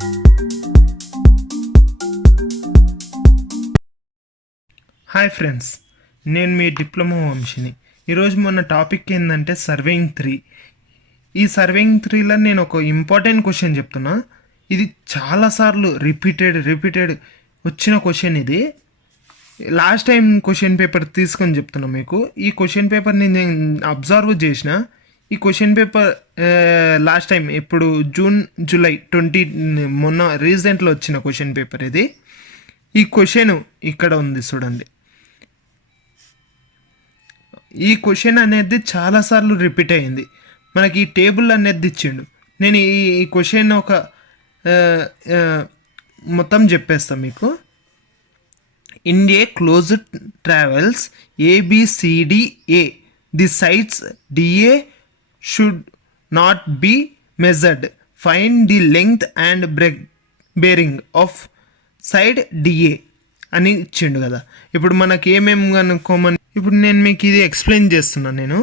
Hi friends, నేను మీ diploma వంశిని. ఈరోజు మన టాపిక్ ఏంటంటే సర్వేయింగ్ 3. ఈ సర్వేయింగ్ 3లో నేను ఒక ఇంపార్టెంట్ క్వశ్చన్ చెప్తున్నా. ఇది చాలాసార్లు రిపీటెడ్ వచ్చిన క్వశ్చన్. ఇది లాస్ట్ టైం క్వశ్చన్ పేపర్ తీసుకొని చెప్తున్నా మీకు. ఈ క్వశ్చన్ పేపర్ని నేను అబ్జర్వ్ చేసిన. ఈ క్వశ్చన్ పేపర్ లాస్ట్ టైం ఇప్పుడు జూలై 20 మొన్న రీసెంట్లో వచ్చిన క్వశ్చన్ పేపర్ ఇది. ఈ క్వశ్చన్ ఇక్కడ ఉంది చూడండి. ఈ క్వశ్చన్ అనేది చాలాసార్లు రిపీట్ అయింది. మనకి ఈ టేబుల్ అనేది ఇచ్చిండు. నేను ఈ క్వశ్చన్ ఒక మొత్తం చెప్పేస్తాను మీకు. In a closed travels ABCDA, the sides DA should not be measured. Find the length and bearing of side DA అని ఇచ్చిండు కదా. ఇప్పుడు మనకి ఏమేమి కనుక్కోమని ఇప్పుడు నేను మీకు ఇది ఎక్స్ప్లెయిన్ చేస్తున్నాను. నేను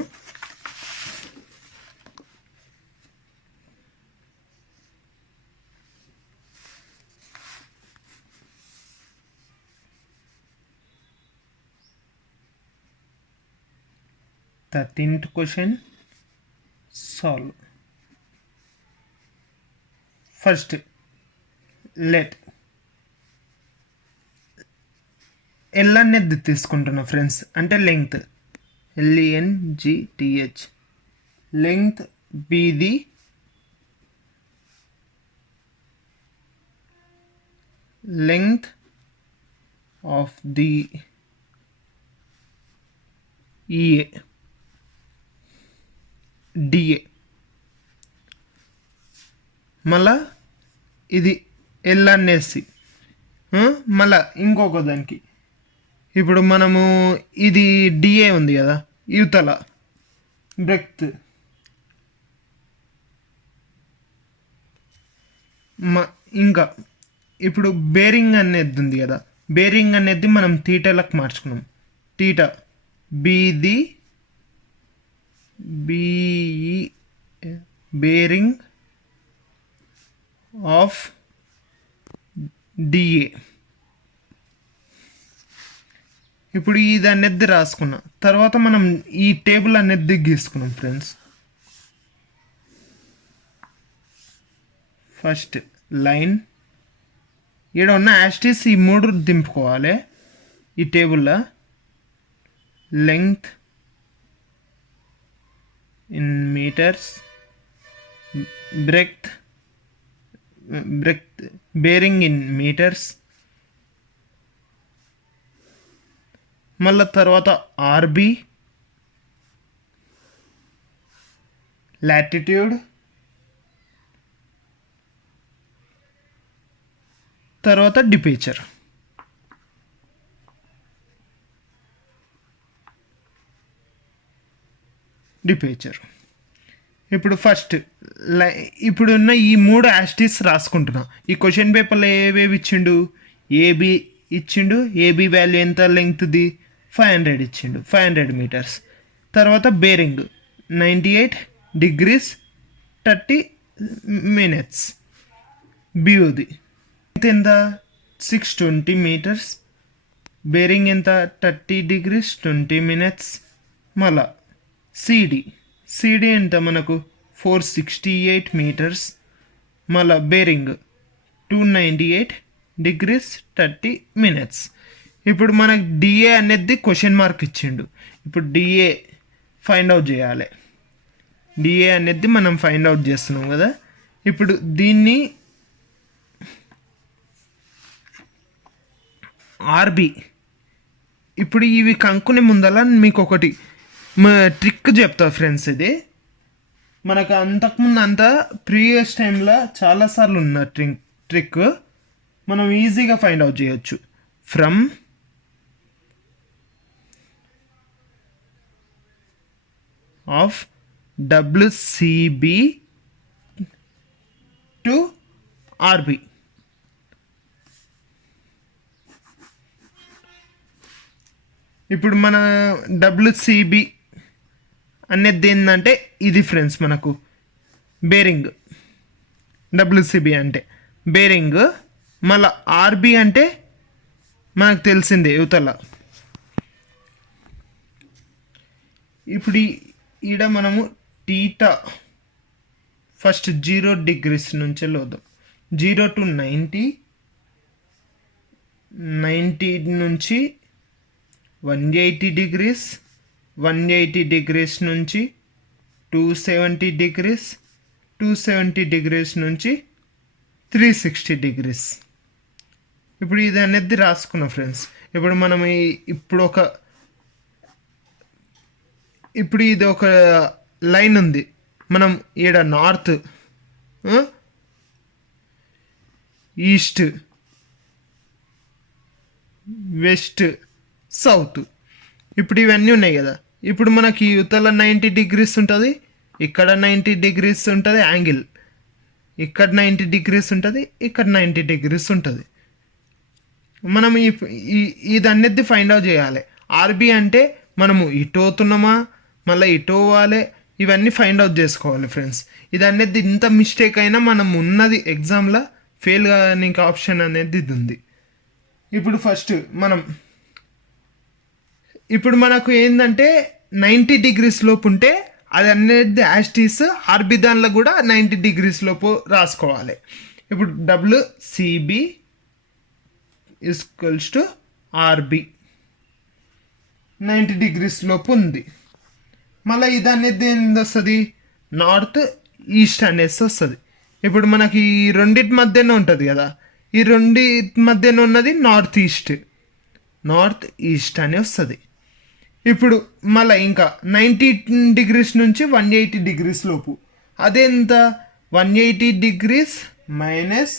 thirteenth question solve. First let L అనేది తీసుకుంటున్నా ఫ్రెండ్స్, అంటే length LENGTH. Length be the length of the DA. మళ్ళా ఇది ఎల్ అనేసి మళ్ళా ఇంకొక దానికి. ఇప్పుడు మనము ఇది DA ఉంది కదా, యువతల బ్రెడ్త్. ఇంకా ఇప్పుడు బేరింగ్ అనేది ఉంది కదా, బేరింగ్ అనేది మనం తీటలకు మార్చుకున్నాం. Theta BE bearing of DA. ఇప్పుడు ఇది అనేది రాసుకున్నాం. తర్వాత మనం ఈ టేబుల్ అనేది గీసుకున్నాం ఫ్రెండ్స్. ఫస్ట్ లైన్ ఇక్కడ ఉన్న యాస్టిస్ ఈ 3 దింపుకోవాలి ఈ టేబుల్లో. Length in metres, breadth bearing in metres, మళ్ళీ తర్వాత RB లాటిట్యూడ్, తర్వాత డిపేచర్. ఇప్పుడు ఫస్ట్ ఇప్పుడున్న ఈ 3 యాస్టిస్ రాసుకుంటున్నా. ఈ క్వశ్చన్ పేపర్లో ఏవేవి ఇచ్చిండు? AB ఇచ్చిండు. AB వాల్యూ ఎంత? లెంగ్త్ది 500 ఇచ్చిండు, 500 మీటర్స్. తర్వాత బేరింగ్ 98 degrees 30 minutes. BUది ఎంత? 620 meters. బేరింగ్ ఎంత? 30 degrees 20 minutes. మళ్ళా CD ఎంత మనకు? 468 meters. మళ్ళా బేరింగ్ 298 degrees 30 minutes. ఇప్పుడు మనకు DA అనేది క్వశ్చన్ మార్క్ ఇచ్చిండు. ఇప్పుడు DA ఫైండ్ అవుట్ చేయాలి. DA అనేది మనం ఫైండ్ అవుట్ చేస్తున్నాం కదా. ఇప్పుడు దీన్ని RB. ఇప్పుడు ఇవి కనుక్కునే ముందల మీకు ఒకటి ట్రిక్ చెప్తా ఫ్రెండ్స్. ఇది మనకు అంతకుముందు అంతా ప్రీవియస్ టైంలో చాలాసార్లు ఉన్న ట్రిక్ మనం ఈజీగా ఫైండ్ అవుట్ చేయొచ్చు. From of WCB to RB. ఇప్పుడు మన WCB అనేది ఏంటంటే ఇది ఫ్రెండ్స్, మనకు బేరింగ్ WCB అంటే బేరింగ్. మళ్ళీ ఆర్బి అంటే మనకు తెలిసిందే యువతల. ఇప్పుడు ఈడ మనము టీటా ఫస్ట్ 0 degrees నుంచి వెళ్ళొద్దాం. 0 to 90, 90 నుంచి 180 degrees, 180 degrees నుంచి 270 degrees, 270 degrees నుంచి 360 degrees. ఇప్పుడు ఇది అనేది రాసుకున్నాం ఫ్రెండ్స్. ఇప్పుడు మనం ఇప్పుడు ఇది ఒక లైన్ ఉంది. మనం ఈడ నార్త్, ఈస్ట్, వెస్ట్, సౌత్, ఇప్పుడు ఇవన్నీ ఉన్నాయి కదా. ఇప్పుడు మనకి యువతల 90 degrees ఉంటుంది, ఇక్కడ 90 degrees ఉంటుంది యాంగిల్, ఇక్కడ 90 degrees ఉంటుంది, ఇక్కడ 90 degrees ఉంటుంది. మనం ఇది అనేది ఫైండ్ అవుట్ చేయాలి. ఆర్బి అంటే మనము ఇటు అవుతున్నామా, మళ్ళీ ఇటు అవ్వాలి, ఇవన్నీ ఫైండ్ అవుట్ చేసుకోవాలి ఫ్రెండ్స్. ఇది అనేది ఇంత మిస్టేక్ అయినా మనం ఉన్నది ఎగ్జామ్లో ఫెయిల్ కానికి ఆప్షన్ అనేది ఇది ఉంది. ఇప్పుడు ఫస్ట్ ఇప్పుడు మనకు ఏంటంటే 90 degrees లోపు ఉంటే అది అనేది యాస్టీస్ ఆర్బి దానిలో కూడా 90 degrees లోపు రాసుకోవాలి. ఇప్పుడు WCB equals to RB 90 degrees లోపు ఉంది. మళ్ళీ ఇది అనేది ఏంది వస్తుంది, నార్త్ ఈస్ట్ అనేసి వస్తుంది. ఇప్పుడు మనకి ఈ రెండింటి మధ్యన ఉంటుంది కదా, ఈ రెండింటి మధ్యన ఉన్నది నార్త్ ఈస్ట్ అని వస్తుంది. ఇప్పుడు మళ్ళీ ఇంకా 90 degrees నుంచి 180 degrees లోపు అదెంత, 180 degrees మైనస్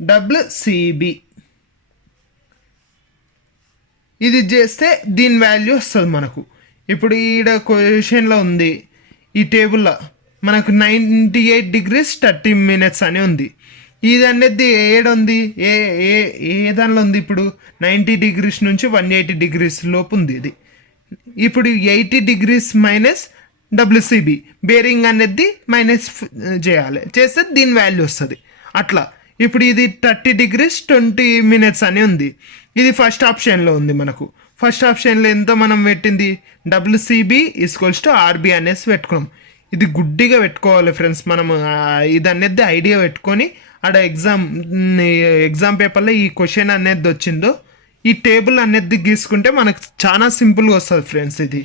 WCB. ఇది చేస్తే దీని వాల్యూ వస్తుంది మనకు. ఇప్పుడు ఈడ క్వశ్చన్లో ఉంది, ఈ టేబుల్లో మనకు 98 degrees 30 minutes అని ఉంది. ఇది అనేది ఏడుంది, ఏ ఏ ఏ దానిలో ఉంది, ఇప్పుడు 90 degrees నుంచి 180 degrees లోపు ఉంది ఇది. ఇప్పుడు 80 degrees మైనస్ WCB, బేరింగ్ అనేది మైనస్ చేయాలి, చేస్తే దీని వాల్యూ వస్తుంది అట్లా. ఇప్పుడు ఇది 30 degrees 20 minutes అని ఉంది. ఇది ఫస్ట్ ఆప్షన్లో ఉంది మనకు. ఫస్ట్ ఆప్షన్లో ఎంత మనం పెట్టింది, WCB ఈక్వల్స్ టు ఆర్బి అనేసి పెట్టుకున్నాం. ఇది గుడ్డిగా పెట్టుకోవాలి ఫ్రెండ్స్. మనం ఇది అనేది ఐడియా పెట్టుకొని ఆడ ఎగ్జామ్ పేపర్లో ఈ క్వశ్చన్ అనేది వచ్చిందో ఈ టేబుల్ అనేది గీసుకుంటే మనకు చాలా సింపుల్గా వస్తుంది ఫ్రెండ్స్. ఇది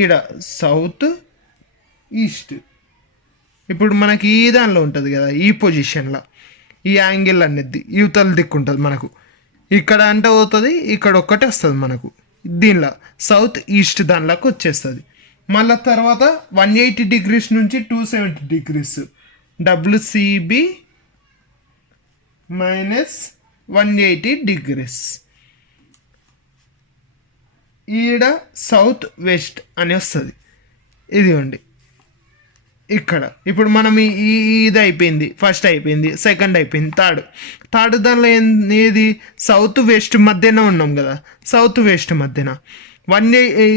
ఈడ సౌత్ ఈస్ట్, ఇప్పుడు మనకి ఈ దానిలో ఉంటుంది కదా, ఈ పొజిషన్లో ఈ యాంగిల్ అనేది యువతల దిక్కు ఉంటుంది మనకు. ఇక్కడ అంటే అవుతుంది, ఇక్కడ ఒక్కటే వస్తుంది మనకు. దీనిలో సౌత్ ఈస్ట్ దానిలోకి వచ్చేస్తుంది. మళ్ళీ తర్వాత 180 degrees నుంచి 270 degrees, WCB మైనస్ 180 degrees. ఈడ సౌత్ వెస్ట్ అని వస్తుంది. ఇది ఉండి ఇక్కడ ఇప్పుడు మనం ఇది అయిపోయింది, ఫస్ట్ అయిపోయింది, సెకండ్ అయిపోయింది, థర్డ్ దానిలో ఏది సౌత్ వెస్ట్ మధ్యన ఉన్నాం కదా, సౌత్ వెస్ట్ మధ్యన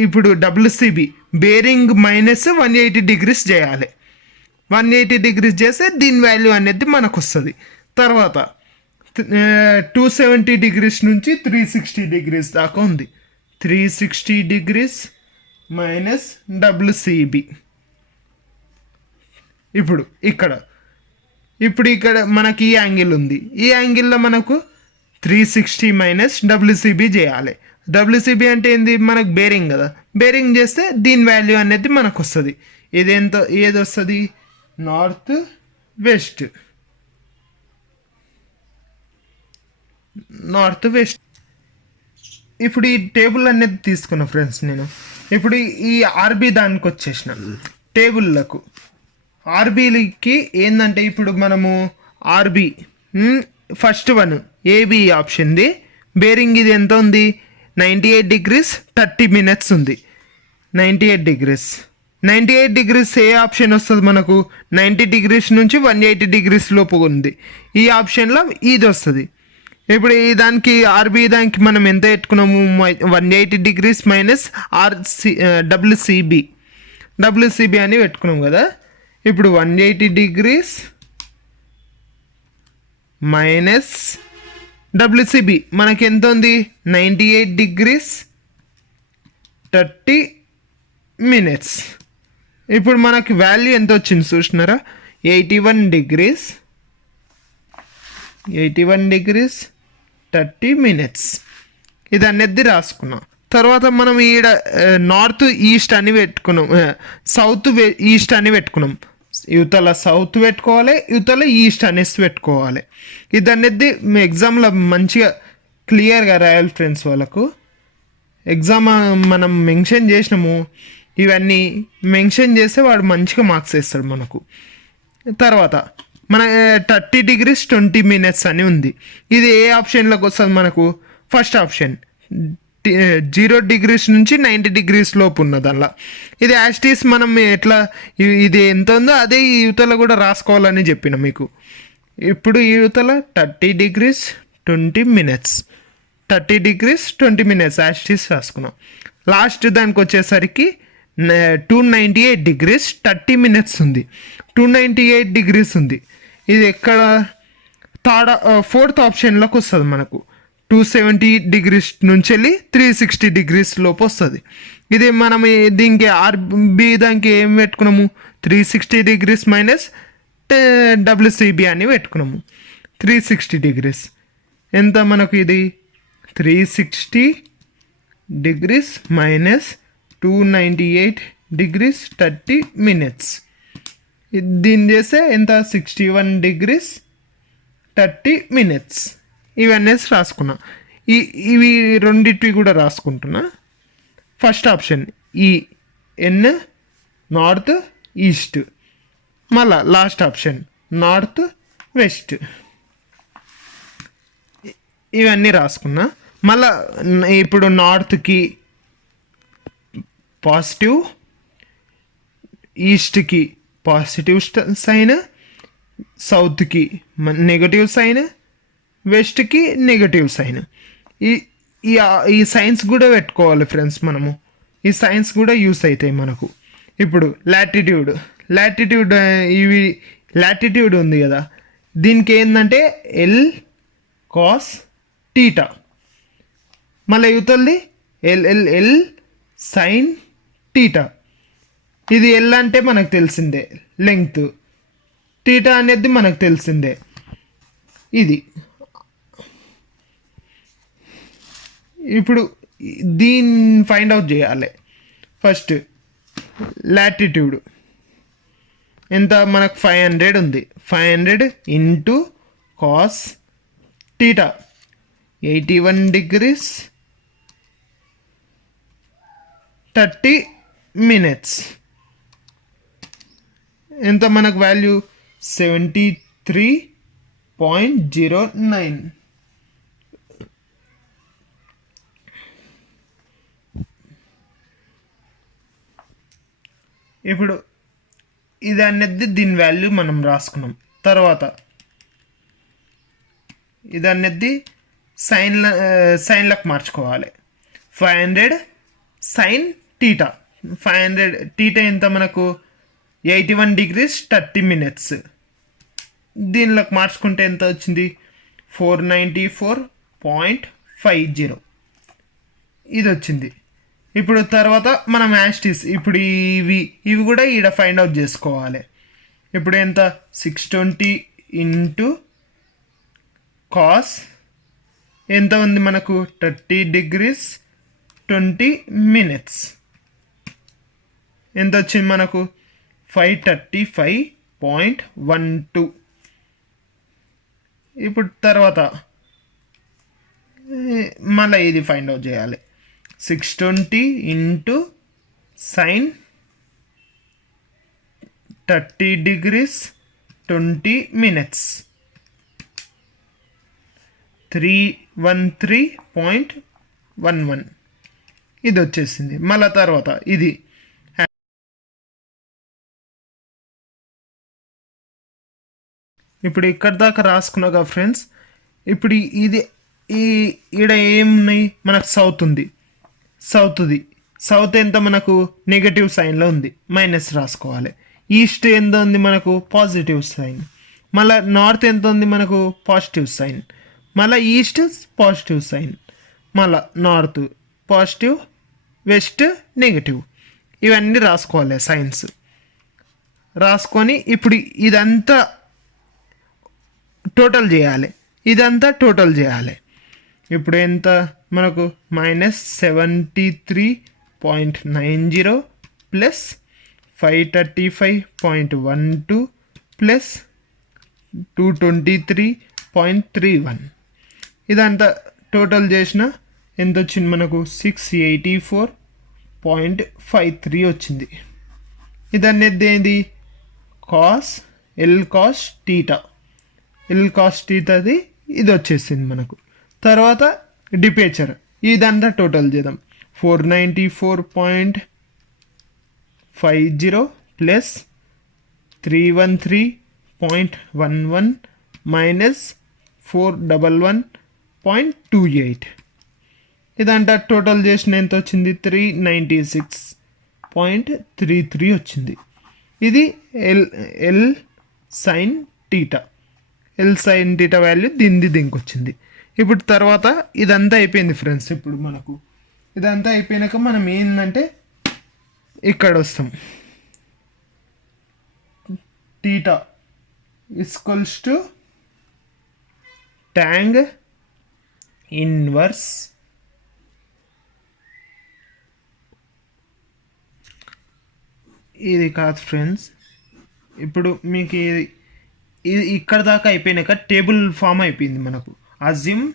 ఇప్పుడు WCB బేరింగ్ మైనస్ 180 degrees చేయాలి. 180 degrees చేస్తే దీని వాల్యూ అనేది మనకు వస్తుంది. తర్వాత 270 degrees నుంచి 360 degrees దాకా ఉంది. 360 degrees మైనస్ WCB. ఇప్పుడు ఇక్కడ మనకి ఈ యాంగిల్ ఉంది, ఈ యాంగిల్లో మనకు 360 మైనస్ WCB చేయాలి. WCB అంటే ఏంది, మనకు బేరింగ్ కదా, బేరింగ్ చేస్తే దీని వాల్యూ అనేది మనకు వస్తుంది. ఏది వస్తుంది, నార్త్ వెస్ట్. ఇప్పుడు ఈ టేబుల్ అనేది తీసుకున్నా ఫ్రెండ్స్ నేను. ఇప్పుడు ఈ ఆర్బి దానికి వచ్చేసిన టేబుల్లకు. ఆర్బీలకి ఏంటంటే ఇప్పుడు మనము ఆర్బి ఫస్ట్ వన్ ఏబి ఆప్షన్ది బేరింగ్ ఇది ఎంత ఉంది, 98 degrees 30 minutes ఉంది. 98 degrees ఏ ఆప్షన్ వస్తుంది మనకు, 90 degrees నుంచి 180 degrees లోపు ఉంది. ఈ ఆప్షన్లో ఇది వస్తుంది. ఇప్పుడు ఈ దానికి ఆర్బి దానికి మనం ఎంత పెట్టుకున్నాము, 180 degrees మైనస్ WCB అని పెట్టుకున్నాం కదా. ఇప్పుడు 180 degrees మైనస్ డబ్ల్యూసిబి మనకి ఎంత ఉంది 98 డిగ్రీస్ 30 మినిట్స్. ఇప్పుడు మనకి వాల్యూ ఎంత వచ్చింది చూసినారా, 81 డిగ్రీస్ 30 మినిట్స్. ఇది అనేది రాసుకున్నాం. తర్వాత మనం ఈడ నార్త్ ఈస్ట్ అని పెట్టుకున్నాం, సౌత్ ఈస్ట్ అని పెట్టుకున్నాం. యువతల సౌత్ పెట్టుకోవాలి, యువతల ఈస్ట్ అనేసి పెట్టుకోవాలి. ఇది అనేది ఎగ్జామ్లో మంచిగా క్లియర్గా రాయాలి ఫ్రెండ్స్. వాళ్ళకు ఎగ్జామ్ మనం మెన్షన్ చేసినాము, ఇవన్నీ మెన్షన్ చేస్తే వాడు మంచిగా మార్క్స్ వేస్తాడు మనకు. తర్వాత మన 30 డిగ్రీస్ 20 మినిట్స్ అని ఉంది. ఇది ఏ ఆప్షన్లోకి వస్తుంది మనకు? ఫస్ట్ ఆప్షన్ 0 డిగ్రీస్ నుంచి 90 డిగ్రీస్ లోపు ఉన్నది అలా. ఇది యాస్టీస్ మనం ఎట్లా ఇది ఎంత ఉందో అదే ఈ యువతల కూడా రాసుకోవాలని చెప్పిన మీకు. ఇప్పుడు ఈ యువతల 30 డిగ్రీస్ 20 మినిట్స్ 30 డిగ్రీస్ 20 మినిట్స్ యాస్టీస్ రాసుకున్నాం. లాస్ట్ దానికి వచ్చేసరికి 298 డిగ్రీస్ 30 మినిట్స్ ఉంది. 298 డిగ్రీస్ ఉంది. ఇది ఎక్కడ? ఫోర్త్ ఆప్షన్లోకి వస్తుంది మనకు. 270 డిగ్రీస్ నుంచి వెళ్ళి 360 డిగ్రీస్ లోపు వస్తుంది. ఇది మనం దీనికి ఆర్బి దానికి ఏం పెట్టుకున్నాము? 360 డిగ్రీస్ మైనస్ డబ్ల్యూసిబి అని పెట్టుకున్నాము. 360 డిగ్రీస్ ఎంత మనకు? ఇది 360 డిగ్రీస్ మైనస్ 298 డిగ్రీస్ 30 మినిట్స్. దీన్ని చేస్తే ఎంత? 61 డిగ్రీస్ 30 మినిట్స్. ఇవన్నీ రాసుకున్నా. ఇవి రెండిటివి కూడా రాసుకుంటున్నా. First option N north east, మళ్ళా లాస్ట్ ఆప్షన్ నార్త్ వెస్ట్. ఇవన్నీ రాసుకున్నా. మళ్ళా ఇప్పుడు నార్త్కి పాజిటివ్, ఈస్ట్కి పాజిటివ్ సైన్, సౌత్కి నెగటివ్ సైన్, వెస్ట్కి నెగటివ్ సైన్. ఈ ఈ సైన్స్ కూడా పెట్టుకోవాలి ఫ్రెండ్స్. మనము ఈ సైన్స్ కూడా యూస్ అవుతాయి మనకు. ఇప్పుడు లాటిట్యూడ్ ఇవి లాటిట్యూడ్ ఉంది కదా, దీనికి ఏంటంటే ఎల్ కాస్ టీటా. మళ్ళీ యువతల్ది ఎల్ సైన్ టీటా. ఇది ఎల్ అంటే మనకు తెలిసిందే లెంగ్త్, టీటా అనేది మనకు తెలిసిందే. ఇది ఇప్పుడు దీన్ని ఫైండ్ అవుట్ చేయాలి. ఫస్ట్ లాటిట్యూడ్ ఎంత మనకు? 500 ఉంది. 500 into cos theta 81 degrees 30 minutes. ఎంత మనకు వాల్యూ? 73.09. ఇప్పుడు ఇది అనేది దీని వాల్యూ మనం రాసుకున్నాం. తర్వాత ఇది అనేది సైన్లకు మార్చుకోవాలి. 500 సైన్ టీటా. 500 టీటా ఎంత మనకు? 81 డిగ్రీస్ 30 మినిట్స్. దీనిలోకి మార్చుకుంటే ఎంత వచ్చింది? 494.50. ఇది వచ్చింది. ఇప్పుడు తర్వాత మనం యాస్టీస్ ఇప్పుడు ఇవి కూడా ఈడ ఫైండ్ అవుట్ చేసుకోవాలి. ఇప్పుడు ఎంత? 620 ఇంటూ కాస్ ఎంత ఉంది మనకు? 30 డిగ్రీస్ 20 మినిట్స్. ఎంత వచ్చింది మనకు? 535.12. ఇప్పుడు తర్వాత మళ్ళీ ఇది ఫైండ్ అవుట్ చేయాలి. 620 ఇంటూ సైన్ 30 డిగ్రీస్ 20 మినిట్స్ 313.11. ఇది వచ్చేసింది. మళ్ళీ తర్వాత ఇది ఇప్పుడు ఇక్కడ దాకా రాసుకున్నాగా ఫ్రెండ్స్. ఇప్పుడు ఇది ఈడ ఏమున్నాయి మనకు? సౌత్ ఉంది. సౌత్ ఎంత మనకు? నెగటివ్ సైన్లో ఉంది, మైనస్ రాసుకోవాలి. ఈస్ట్ ఎంత ఉంది మనకు? Positive sign. మళ్ళీ నార్త్ ఎంత ఉంది మనకు పాజిటివ్ సైన్, మళ్ళీ ఈస్ట్ పాజిటివ్ సైన్, మళ్ళీ నార్త్ పాజిటివ్, వెస్ట్ నెగిటివ్. ఇవన్నీ రాసుకోవాలి సైన్స్. రాసుకొని ఇప్పుడు ఇదంతా టోటల్ చేయాలి, ఇదంతా టోటల్ చేయాలి. ఇప్పుడు ఎంత మనకు -73.90 ప్లస్ 535.12 ప్లస్ 223.31. ఇదంతా టోటల్ చేసిన ఎంత వచ్చింది మనకు 684.53 వచ్చింది. ఇదనేది ఏంది cos L cos theta, L కాస్ టీటాది ఇది వచ్చేసింది మనకు. తర్వాత డిపేచర్ ఇదంతా టోటల్ చేద్దాం. 494.50 ప్లస్ 313.11 మైనస్ 411.28. ఇదంతా టోటల్ చేసిన ఎంత వచ్చింది 396.33 వచ్చింది. ఇది L sine theta, L sine theta value దీనికి వచ్చింది. ఇప్పుడు తర్వాత ఇదంతా అయిపోయింది ఫ్రెండ్స్. ఇప్పుడు మనకు ఇదంతా అయిపోయినాక మనం ఏంటంటే ఇక్కడ వస్తాం. Theta equals to tan inverse ఇది కాదు ఫ్రెండ్స్. ఇప్పుడు మీకు ఇది ఇక్కడ దాకా అయిపోయినాక టేబుల్ ఫామ్ అయిపోయింది మనకు. Assume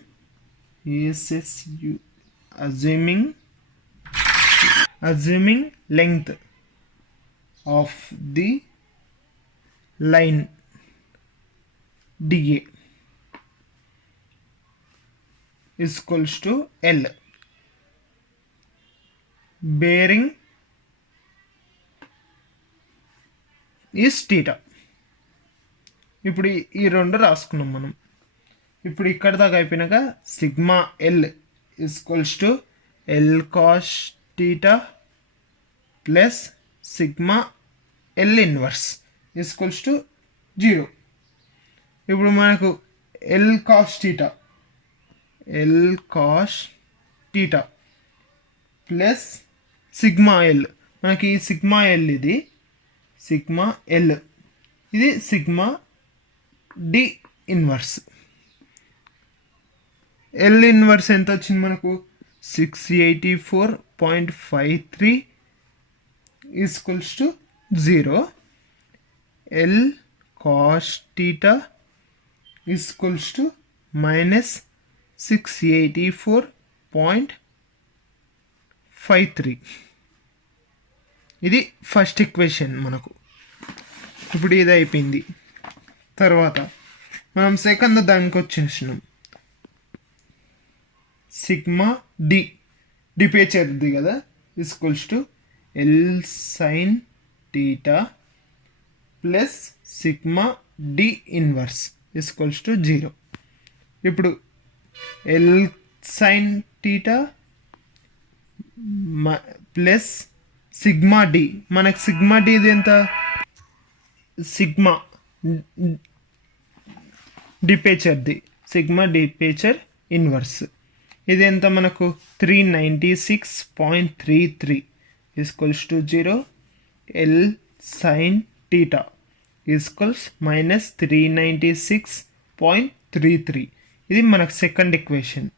assuming length of the line DA equals to L, bearing is theta. ఇప్పుడు ఈ రెండు రాసుకున్నాం మనం. ఇప్పుడు ఇక్కడ దాకా అయిపోయినాక sigma L equals to L cos theta plus sigma L inverse equals to 0. ఇప్పుడు మనకు L cos theta plus sigma L, మనకి ఈ సిగ్మా ఎల్ ఇది సిగ్మా ఎల్, ఇది sigma D inverse. L inverse ఎంత వచ్చింది మనకు 684.53 equals to 0. L cos theta equals to -684.53. ఇది ఫస్ట్ ఈక్వేషన్ మనకు. ఇప్పుడు ఇది అయిపోయింది. తర్వాత మనం సెకండ్ దానికి వచ్చేసినాం. సిగ్మా డి డిపేచర్ది కదా equals to L sine theta plus sigma D inverse equals to 0. ఇప్పుడు L sine theta plus sigma D, మనకు సిగ్మా డిది ఎంత సిగ్మా డిపేచర్ది సిగ్మా డిపేచర్ ఇన్వర్స్ ఇది ఎంత మనకు 396.33 equals to 0. L sine theta equals -396.33. ఇది మనకు సెకండ్ ఈక్వేషన్.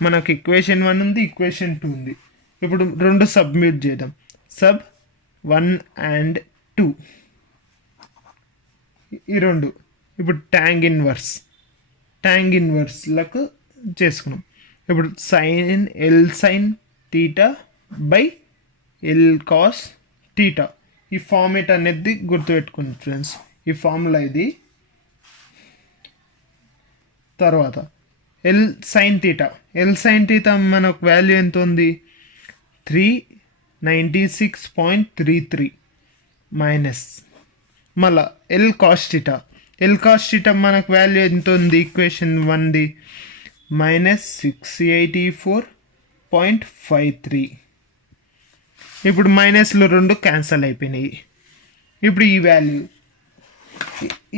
మనకు ఈక్వేషన్ 1 ఉంది, ఈక్వేషన్ 2 ఉంది. ఇప్పుడు రెండు సబ్మిట్ చేద్దాం. సబ్ 1 and 2 ఈ రెండు. ఇప్పుడు ట్యాంగ్ ఇన్వర్స్లకు చేసుకున్నాం. ఇప్పుడు sine L sine theta by L cos theta, ఈ ఫార్మేట్ అనేది గుర్తుపెట్టుకోండి ఫ్రెండ్స్. ఈ ఫార్ములా ఇది. తర్వాత ఎల్ సైన్ టీటా మనకు వాల్యూ ఎంత ఉంది 396.33 మైనస్ మళ్ళా ఎల్ కాస్ టీటా మనకు వాల్యూ ఎంత ఉంది ఈక్వేషన్ 1ది -684.53. ఇప్పుడు మైనస్లు రెండు క్యాన్సల్ అయిపోయినాయి. ఇప్పుడు ఈ వాల్యూ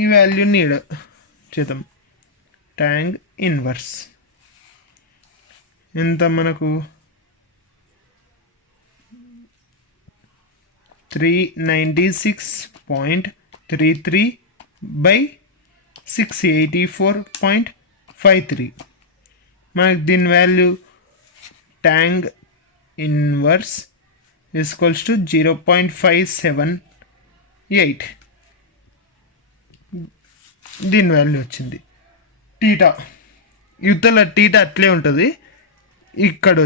ఈ వాల్యూని ఈడ చేద్దాం. ట్యాంగ్ ఇన్వర్స్ ఎంత మనకు 396.33 by 684.53. మనకు దీని value tan inverse equals to 0.578. దీని వాల్యూ వచ్చింది. టీటా యువతల టీటా అట్లే ఉంటుంది. ఇక్కడ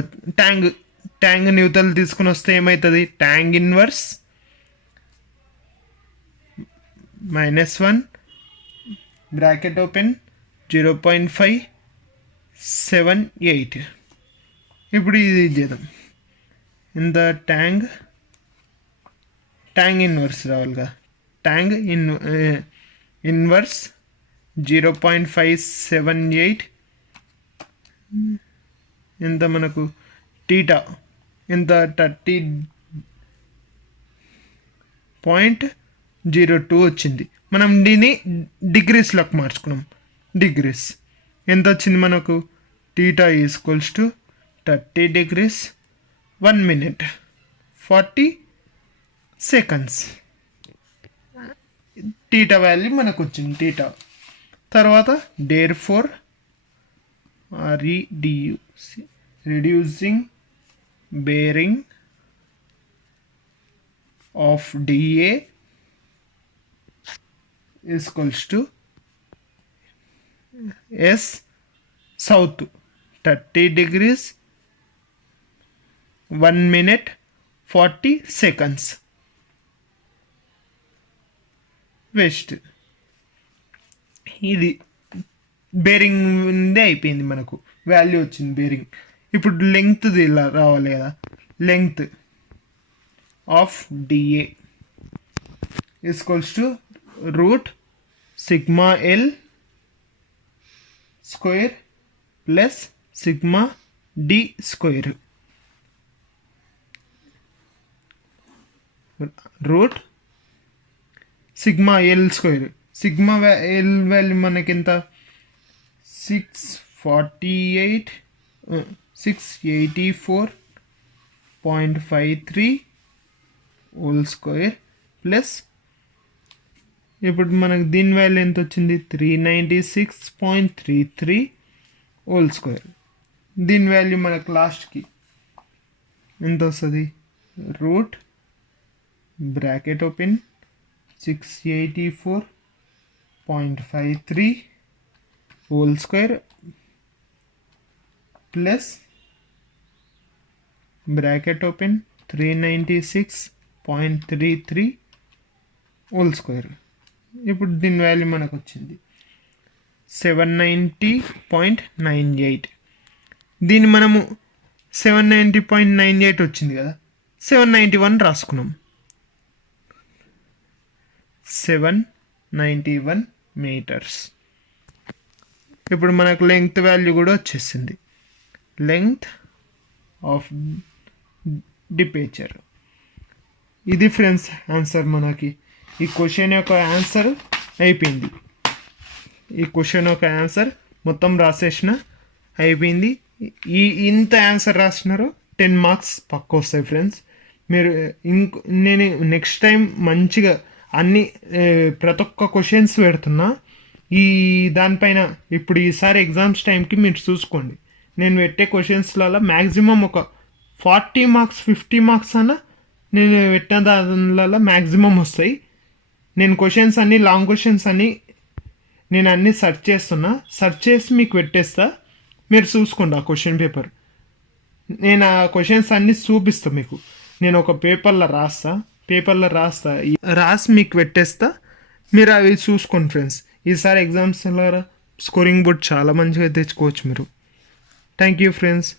ట్యాంగ్ యువతలు తీసుకుని వస్తే ఏమవుతుంది? ట్యాంగ్ ఇన్వర్స్ -1 బ్రాకెట్ ఓపెన్ 0.578. ఇప్పుడు ఇది చేద్దాం. ఇంత ట్యాంగ్ ఇన్వర్స్ రావాలిగా. ట్యాంగ్ ఇన్వర్స్ 0.578 ఎంత మనకు టీటా ఎంత 30.02 వచ్చింది. మనం దీన్ని డిగ్రీస్లోకి మార్చుకున్నాం. డిగ్రీస్ ఎంత వచ్చింది మనకు? Theta equals to 30 degrees 1 minute 40 seconds. Theta value మనకు వచ్చింది. టీటా తర్వాత therefore reducing bearing of DA is equals to S south 30 degrees 1 minute 40 seconds. West ఇది బేరింగ్ ఉందే అయిపోయింది. మనకు వాల్యూ వచ్చింది బేరింగ్. ఇప్పుడు లెంగ్త్ది ఇలా రావాలి కదా. Length of DA equals to √σL² plus σD². √σL². Sigma L value మనకి ఎంత? 684.53 హోల్ స్క్వేర్ ప్లస్ ఇప్పుడు మనకు దీని వాల్యూ ఎంత వచ్చింది? 396.33 హోల్ స్క్వేర్. దీని వాల్యూ మనకు లాస్ట్కి ఎంత వస్తుంది? Root bracket open 684.53 whole square plus bracket open 396.33 whole square. ఇప్పుడు దీని వాల్యూ మనకు వచ్చింది 790.98. దీన్ని మనము 790.98 వచ్చింది కదా, 791 రాసుకున్నాం. 791 మీటర్స్. ఇప్పుడు మనకు లెంగ్త్ వాల్యూ కూడా వచ్చేసింది. Length of departure. ఇది ఫ్రెండ్స్ ఆన్సర్. మనకి ఈ క్వశ్చన్ యొక్క ఆన్సర్ అయిపోయింది. ఈ క్వశ్చన్ యొక్క ఆన్సర్ మొత్తం రాసేసిన అయిపోయింది. ఇంత ఆన్సర్ రాసినారో 10 మార్క్స్ పక్క వస్తాయి ఫ్రెండ్స్. మీరు నేను నెక్స్ట్ టైం మంచిగా అన్ని ప్రతి ఒక్క క్వశ్చన్స్ పెడుతున్నా ఈ దానిపైన. ఇప్పుడు ఈసారి ఎగ్జామ్స్ టైంకి మీరు చూసుకోండి, నేను పెట్టే క్వశ్చన్స్లలో మ్యాక్సిమం ఒక 40 మార్క్స్ 50 మార్క్స్ అన్న నేను పెట్టిన దానిలలో మ్యాక్సిమం వస్తాయి. నేను క్వశ్చన్స్ అన్నీ లాంగ్ క్వశ్చన్స్ అన్నీ నేను అన్నీ సెర్చ్ చేస్తున్నా. సెర్చ్ చేసి మీకు పెట్టేస్తా, మీరు చూసుకోండి ఆ క్వశ్చన్ పేపర్. నేను ఆ క్వశ్చన్స్ అన్నీ చూపిస్తా మీకు. నేను ఒక పేపర్లో రాసి మీకు పెట్టేస్తా, మీరు అవి చూసుకోండి ఫ్రెండ్స్. ఈసారి ఎగ్జామ్స్లో స్కోరింగ్ బోర్డ్ చాలా మంచిగా తెచ్చుకోవచ్చు మీరు. Thank you friends.